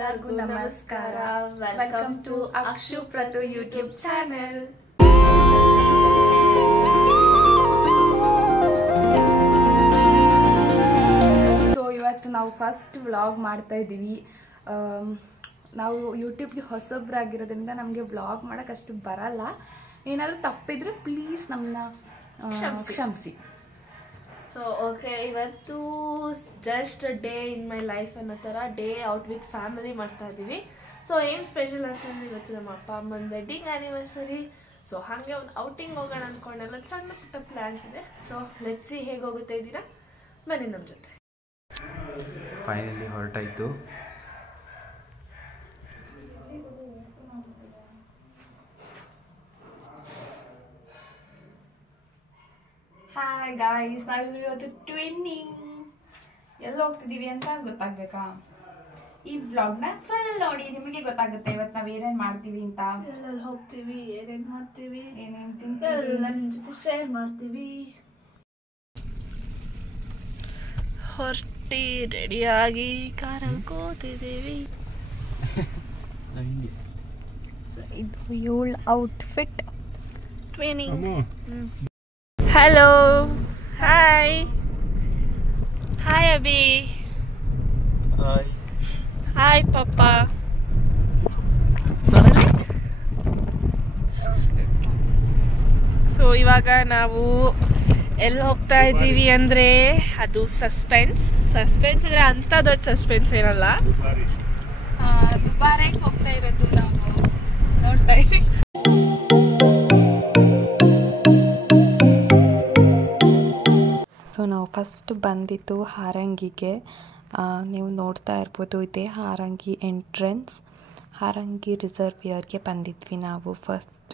ಎಲ್ಲರಿಗೂ ನಮಸ್ಕಾರ. Welcome to Akshu Prathu YouTube channel. So ಇವತ್ತು ನಾವು ಫಸ್ಟ್ ವ್ಲಾಗ್ ಮಾಡ್ತಾ ಇದ್ದೀವಿ. ನಾವು ಯೂಟ್ಯೂಬ್ಗೆ ಹೊಸಬ್ರಾಗಿರೋದ್ರಿಂದ ನಮಗೆ ವ್ಲಾಗ್ ಮಾಡೋಕೆ ಅಷ್ಟು ಬರಲ್ಲ. ಏನಾದರೂ ತಪ್ಪಿದ್ರೆ ಪ್ಲೀಸ್ ನಮ್ಮನ್ನ ಕ್ಷಮಿಸಿ. ಸೊ ಓಕೆ, ಇವತ್ತು just day in my life ಅನ್ನೋ ಥರ ಡೇ ಔಟ್ ವಿತ್ ಫ್ಯಾಮಿಲಿ ಮಾಡ್ತಾ ಇದ್ದೀವಿ. ಸೊ ಏನು ಸ್ಪೆಷಲ್ ಅಂತಂದ್ರೆ ಇವತ್ತು ನಮ್ಮ ಅಪ್ಪ ಅಮ್ಮನ ವೆಡ್ಡಿಂಗ್ ಆ್ಯನಿವರ್ಸರಿ. ಸೊ ಹಾಗೆ ಒಂದು ಔಟಿಂಗ್ ಹೋಗೋಣ ಅಂದ್ಕೊಂಡೆಲ್ಲ ಸಣ್ಣ ಪುಟ್ಟ ಪ್ಲ್ಯಾನ್ಸ್ ಇದೆ. ಸೊ ಲೆಟ್ಸ್ ಸಿ ಹೇಗೆ ಹೋಗುತ್ತೆ ಇದ್ದೀರಾ, ಬನ್ನಿ ನಮ್ಮ ಜೊತೆ. ಫೈನಲಿ ಹೊರಟಾಯಿತು. ಹಾಯ್ ಗಾಯ್ಸ್, ನಾವು ಇವತ್ತು ಟ್ವಿನ್ನಿಂಗ್ ಎಲ್ಲಿ ಹೋಗ್ತಿದ್ದೀವಿ ಅಂತ ಗೊತ್ತಾಗ್ಬೇಕಾ? ಈ ವ್ಲಾಗ್ನ ಫುಲ್ ನೋಡಿ, ನಿಮಗೆ ಗೊತ್ತಾಗುತ್ತೆ ಇವತ್ತು ನಾವು ಏನೇನು ಮಾಡ್ತೀವಿ ಅಂತ. ಎಲ್ಲೆಲ್ಲಿ ಹೋಗ್ತೀವಿ, ಏನೇನು ಮಾಡ್ತೀವಿ, ಏನೇನು ತಿಂತೀವಿ ಎಲ್ಲ ನಿಮ್ಮ ಜೊತೆ ಶೇರ್ ಮಾಡ್ತೀವಿ. ಹೊರಟಿ ರೆಡಿಯಾಗಿ ಕಾರಲ್ಲಿ ಕೂತಿದ್ದೀವಿ. ಇದು ಇವಳ outfit twinning. Hello, hi hi Abhi, hi ಪಪ್ಪ. ಸೊ ಇವಾಗ ನಾವು ಎಲ್ಲಿ ಹೋಗ್ತಾ ಇದ್ದೀವಿ ಅಂದರೆ ಅದು ಸಸ್ಪೆನ್ಸ್ ಅಂದರೆ ಅಂಥ ದೊಡ್ಡ ಸಸ್ಪೆನ್ಸ್ ಏನಲ್ಲ. ದುಬಾರೆಗೆ ಹೋಗ್ತಾ ಇರೋದು ನಾವು ನೋಡ್ತಾ ಇದ್ದೀವಿ. ಸೊ ನಾವು ಫಸ್ಟ್ ಬಂದಿದ್ದು ಹಾರಂಗಿಗೆ. ನೀವು ನೋಡ್ತಾ ಇರ್ಬೋದು, ಇದೇ ಹಾರಂಗಿ ಎಂಟ್ರೆನ್ಸ್. ಹಾರಂಗಿ ರಿಸರ್ವಿಯರ್ಗೆ ಬಂದಿದ್ವಿ ನಾವು ಫಸ್ಟ್.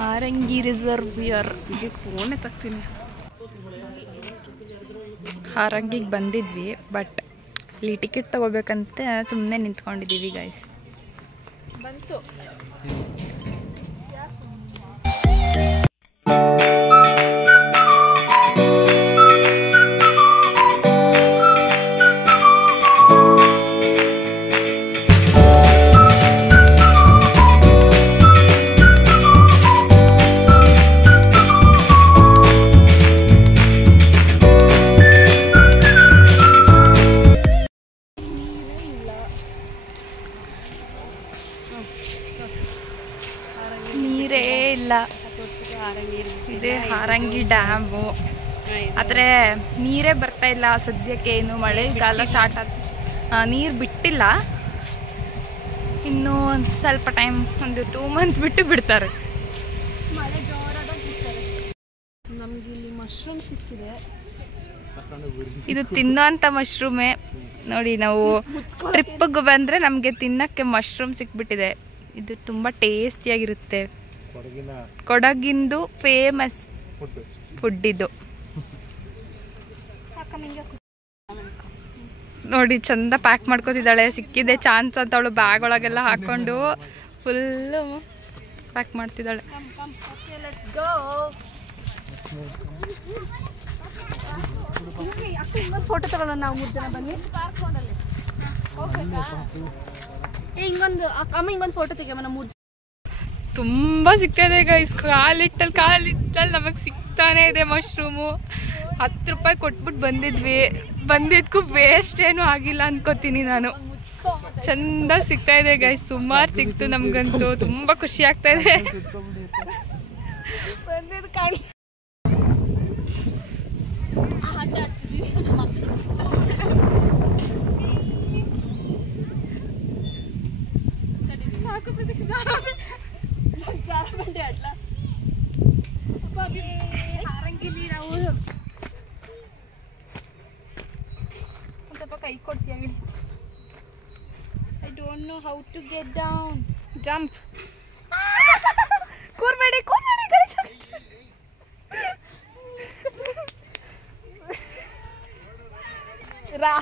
ಹಾರಂಗಿ ರಿಸರ್ವಿಯರ್ ಫೋನೇ ತಗ್ತೀನಿ. ಹಾರಂಗಿಗೆ ಬಂದಿದ್ವಿ, ಬಟ್ ಇಲ್ಲಿ ಟಿಕೆಟ್ ತಗೋಬೇಕಂತ ಸುಮ್ಮನೆ ನಿಂತ್ಕೊಂಡಿದ್ದೀವಿ ಗೈಸ್. ಬಂತು. ನೀರೇ ಇಲ್ಲ. ಇದೇ ಹಾರಂಗಿ ಡ್ಯಾಮು. ಆದರೆ ನೀರೇ ಬರ್ತಾ ಇಲ್ಲ ಸದ್ಯಕ್ಕೆ. ಇನ್ನು ಮಳೆಗಾಲ ಸ್ಟಾರ್ಟ್ ನೀರು ಬಿಟ್ಟಿಲ್ಲ. ಇನ್ನು ಒಂದು ಸ್ವಲ್ಪ ಟೈಮ್, ಒಂದು 2 ಮಂತ್ ಬಿಟ್ಟು ಬಿಡ್ತಾರೆ. ಮಳೆ ಜೋರಾದಾಗ ಬಿಡ್ತಾರೆ. ನಮ್ಗೆ ಇಲ್ಲಿ ಮಶ್ರೂಮ್ ಸಿಕ್ಕಿದೆ. ಇದು ತಿನ್ನೋಂಥ ಮಶ್ರೂಮೇ ನೋಡಿ. ನಾವು ಟ್ರಿಪ್ಪಿಗೆ ಬಂದರೆ ನಮಗೆ ತಿನ್ನೋಕ್ಕೆ ಮಶ್ರೂಮ್ ಸಿಕ್ಬಿಟ್ಟಿದೆ. ಇದು ತುಂಬ ಟೇಸ್ಟಿಯಾಗಿರುತ್ತೆ. ಕೊಡಗಿಂದು ಫೇಮಸ್ ಫುಡ್ ಇದು. ನೋಡಿ ಚಂದ ಪ್ಯಾಕ್ ಮಾಡ್ಕೊತಿದ್ದಾಳೆ. ಸಿಕ್ಕಿದೆ ಚಾನ್ಸ್ ಅಂತ ಅವಳು ಬ್ಯಾಗ್ ಒಳಗೆಲ್ಲ ಹಾಕೊಂಡು ಫುಲ್ಲು ಪ್ಯಾಕ್ ಮಾಡ್ತಿದ್ದಾಳೆ. ಫೋಟೋ ತಗೊಳ್ಳೋಣ ನಾವು 3 ಜನ ಬನ್ನಿ. ಹಿಂಗೊಂದು ಅಮ್ಮ ಹಿಂಗೊಂದು ಫೋಟೋ ತೆಗಿಯಮ್ಮ ನಾವು 3 ಜನ. ತುಂಬ ಸಿಗ್ತಾಯಿದೆ ಗೈಸ್. ಕಾಲಿಟ್ಟಲ್ಲಿ ನಮಗೆ ಸಿಗ್ತಾನೆ ಇದೆ ಮಶ್ರೂಮು. 10 ರೂಪಾಯಿ ಕೊಟ್ಬಿಟ್ಟು ಬಂದಿದ್ಕು ವೇಸ್ಟ್ ಏನೂ ಆಗಿಲ್ಲ ಅನ್ಕೋತೀನಿ ನಾನು. ಚಂದ ಸಿಗ್ತಾ ಇದೆ ಗೈಸ್, ಸುಮಾರು ಸಿಕ್ತು. ನಮ್ಗಂತೂ ತುಂಬ ಖುಷಿ ಆಗ್ತಾ ಇದೆ. ಹಾರಂಗಿಲಿ ನಾವು ಸ್ವಲ್ಪ ಕೈ ಕೊಡ್ತೀಯ? I don't know how to get down. Jump. ಕೂರ್ಬೇಡಿ.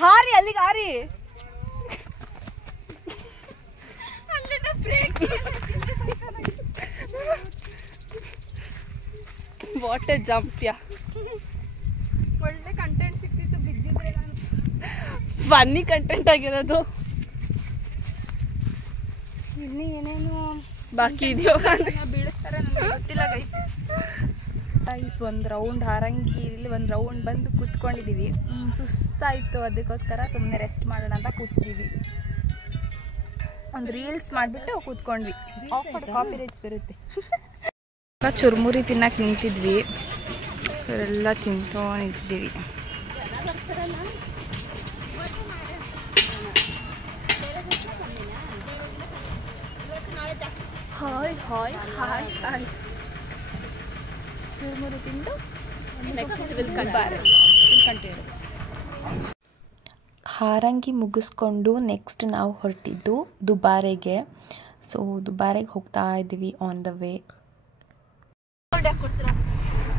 ಹಾರಿ ಅಲ್ಲಿಗೆ ಹಾರಿ. ಅಲ್ಲಿಂದ break what a jump yeah. ಒಳ್ಳೆ ಕಂಟೆಂಟ್ ಸಿಕ್ತಿತ್ತು, ಬಿದ್ದಿದ್ರೆ ನಾನು ಫನ್ನಿ ಕಂಟೆಂಟ್ ಆಗಿರೋದು. ಇನ್ನು ಏನೇನು ಬಾಕಿ ಇದೆಯೋ ಬೀಳಿಸ್ತಾರೆ ನನಗೆ ಗೊತ್ತಿಲ್ಲ ಗೈಸ್. ಒಂದು ರೌಂಡ್ ಹಾರಂಗಿ ಇಲ್ಲಿ ಒಂದು ರೌಂಡ್ ಬಂದು ಕೂತ್ಕೊಂಡಿದ್ದೀವಿ. ಸುಸ್ತಾಯಿತು, ಅದಕ್ಕೋಸ್ಕರ ಸುಮ್ಮನೆ ರೆಸ್ಟ್ ಮಾಡೋಣ ಅಂತ ಕೂತಿದ್ದೀವಿ. ಒಂದು ರೀಲ್ಸ್ ಮಾಡಿಬಿಟ್ಟು ಕೂತ್ಕೊಂಡ್ವಿ. ಕಾಪಿ ರೈಟ್ಸ್ ಬರುತ್ತೆ. ಚುರುಮುರಿ ತಿನ್ನಕ್ಕೆ ನಿಂತಿದ್ವಿ, ಇವರೆಲ್ಲ ತಿಂತೋನಿದ್ದೀವಿ. Hi hi hi hi. ಚುರುಮುರಿ ತಿಂದು ನೆಕ್ಸ್ಟ್ ವಿಲ್ ಕಂಟಿನ್ಯೂ. ಹಾರಂಗಿ ಮುಗಿಸ್ಕೊಂಡು ನೆಕ್ಸ್ಟ್ ನಾವು ಹೊರಟಿದ್ದು ದುಬಾರೆಗೆ. ಸೊ ದುಬಾರೆಗೆ ಹೋಗ್ತಾ ಇದ್ದೀವಿ ಆನ್ ದ ವೇ.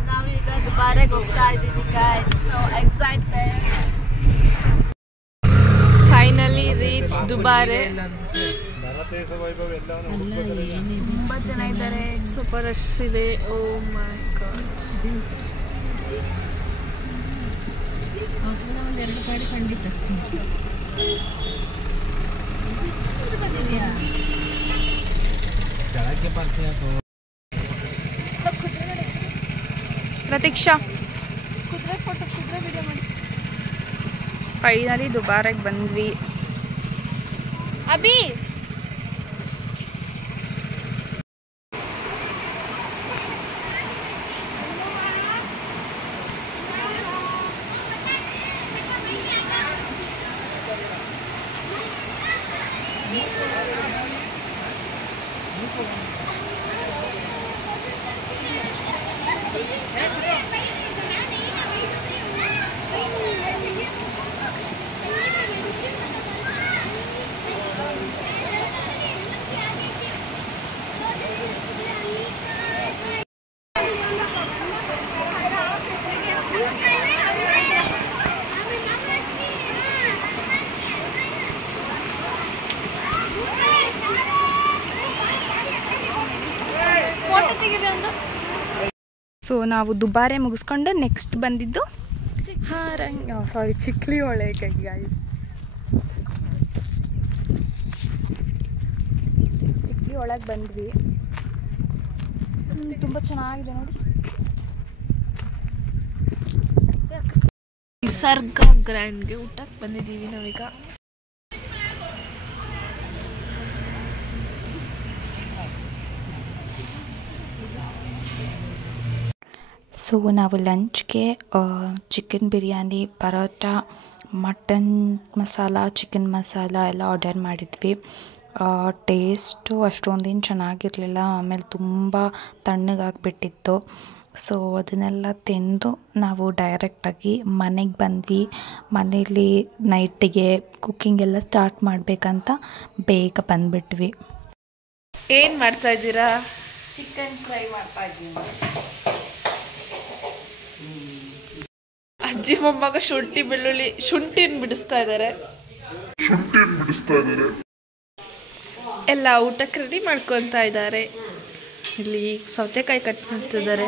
ನಾವೀಗ ದುಬಾರೆಗೆ ಹೋಗ್ತಾ ಇದ್ದೀವಿ guys. So excited. Finally reach Dubare. ತುಂಬ ಜನ ಇದ್ದಾರೆ, ಸೂಪರ್ ರಶ್ ಇದೆ. ಓ ಮೈ ಗಾಡ್. ಒಂದೆರಡು ಗಾಡಿ ಖಂಡಿತ. ಪ್ರತೀಕ್ಷಾ ಫೈನಲಿ ದುಬಾರೆಗೆ ಬಂದ್ವಿ. ಅಭಿ ಸೊ ನಾವು ದುಬಾರೆ ಮುಗಿಸ್ಕೊಂಡು ನೆಕ್ಸ್ಟ್ ಬಂದಿದ್ದು ಚಿಕ್ಲಿ ಹೊಳೆ ಗೈಸ್. ಚಿಕ್ಲಿ ಒಳಗೆ ಬಂದ್ವಿ. ತುಂಬ ಚೆನ್ನಾಗಿದೆ ನೋಡಿ. ನಿಸರ್ಗ ಗ್ರ್ಯಾಂಡ್ಗೆ ಊಟಕ್ಕೆ ಬಂದಿದ್ದೀವಿ ನಾವೀಗ. ಸೊ ನಾವು ಲಂಚ್ಗೆ chicken biryani, parotta, mutton masala, chicken masala ಎಲ್ಲ ಆರ್ಡರ್ ಮಾಡಿದ್ವಿ. ಟೇಸ್ಟು ಅಷ್ಟೊಂದೇನು ಚೆನ್ನಾಗಿರಲಿಲ್ಲ. ಆಮೇಲೆ ತುಂಬ ತಣ್ಣಗಾಗಿಬಿಟ್ಟಿತ್ತು. ಸೊ ಅದನ್ನೆಲ್ಲ ತಿಂದು ನಾವು ಡೈರೆಕ್ಟಾಗಿ ಮನೆಗೆ ಬಂದ್ವಿ. ಮನೇಲಿ ನೈಟಿಗೆ ಕುಕ್ಕಿಂಗ್ ಎಲ್ಲ ಸ್ಟಾರ್ಟ್ ಮಾಡಬೇಕಂತ ಬೇಗ ಬಂದುಬಿಟ್ವಿ. ಏನು ಮಾಡ್ತಾ ಇದ್ದೀರಾ? ಚಿಕನ್ ಫ್ರೈ ಮಾಡ್ತಾ ಇದ್ದೀವಿ. ಅಜ್ಜಿ ಮೊಮ್ಮಗ ಶುಂಠಿನ ಬಿಡಿಸ್ತಾ ಇದ್ದಾರೆ. ಎಲ್ಲ ಊಟಕ್ಕೆ ರೆಡಿ ಮಾಡ್ಕೊತಾ ಇದ್ದಾರೆ. ಇಲ್ಲಿ ಸೌತೆಕಾಯಿ ಕಟ್ ಮಾಡ್ತಿದ್ದಾರೆ.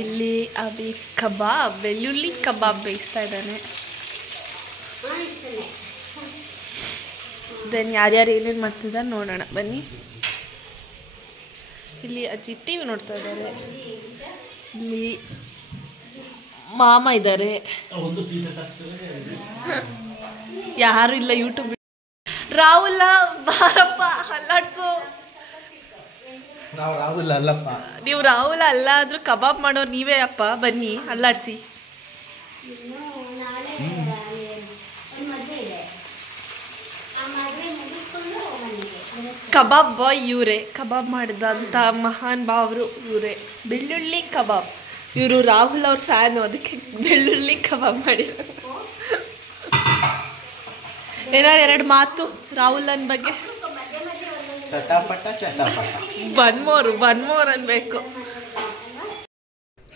ಇಲ್ಲಿ ಅಭಿ ಕಬಾಬ್, ಬೆಳ್ಳುಳ್ಳಿ ಕಬಾಬ್ ಬೇಯಿಸ್ತಾ ಇದ್ದಾನೆ. ದೆನ್ ಯಾರ್ಯಾರು ಏನೇನು ಮಾಡ್ತಿದ್ದಾರೆ ನೋಡೋಣ ಬನ್ನಿ. ಇಲ್ಲಿ ಅಜ್ಜಿ ಟಿವಿ ನೋಡ್ತಾ ಇದ್ದಾರೆ. ಇಲ್ಲಿ ಮಾಮ ಇದ್ದಾರೆ. ಯಾರು ಇಲ್ಲ ಯೂಟ್ಯೂಬ್. ರಾಹುಲ ಬಾರಪ್ಪ ಅಲ್ಲಾಡ್ಸು. ನಾವು ರಾಹುಲ್ ಅಲ್ಲಪ್ಪ. ನೀವು ರಾಹುಲ ಅಲ್ಲ ಆದ್ರೂ ಕಬಾಬ್ ಮಾಡೋರು ನೀವೇ ಅಪ್ಪ. ಬನ್ನಿ ಅಲ್ಲಾಡ್ಸಿ. ಕಬಾಬ್ ಬಾಯ್ ಇವರೇ. ಕಬಾಬ್ ಮಾಡಿದಂಥ ಮಹಾನ್ ಭಾವರು ಇವರೇ. ಬೆಳ್ಳುಳ್ಳಿ ಕಬಾಬ್. ಇವರು ರಾಹುಲ್ ಅವ್ರ ಫ್ಯಾನು, ಅದಕ್ಕೆ ಬೆಳ್ಳುಳ್ಳಿ ಕಬಾಬ್ ಮಾಡಿದ್ರು. ಏನಾದ್ರು ಎರಡು ಮಾತು ರಾಹುಲನ್ ಬಗ್ಗೆ. ಚಟಾಪಟ ಬನ್ಮೋರ್ ಅನ್ಬೇಕು.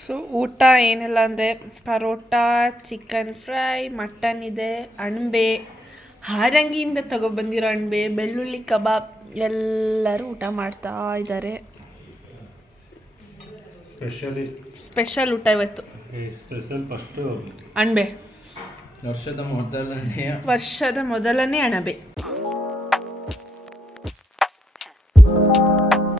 ಸೊ ಊಟ ಏನಿಲ್ಲ ಅಂದರೆ ಪರೋಟ, ಚಿಕನ್ ಫ್ರೈ, ಮಟನ್ ಇದೆ, ಅಣಬೆ, ಹಾರಂಗಿಯಿಂದ ತಗೊಬಂದಿರೋ ಅಣಬೆ, ಬೆಳ್ಳುಳ್ಳಿ ಕಬಾಬ್ ಎಲ್ಲರೂ ಊಟ ಮಾಡ್ತಾ ಇದ್ದಾರೆ. ಸ್ಪೆಷಲ್ ಊಟ ಇವತ್ತು. ಅಣಬೆ ವರ್ಷದ ಮೊದಲನೆಯ ವರ್ಷದ ಮೊದಲನೇ ಅಣಬೆ.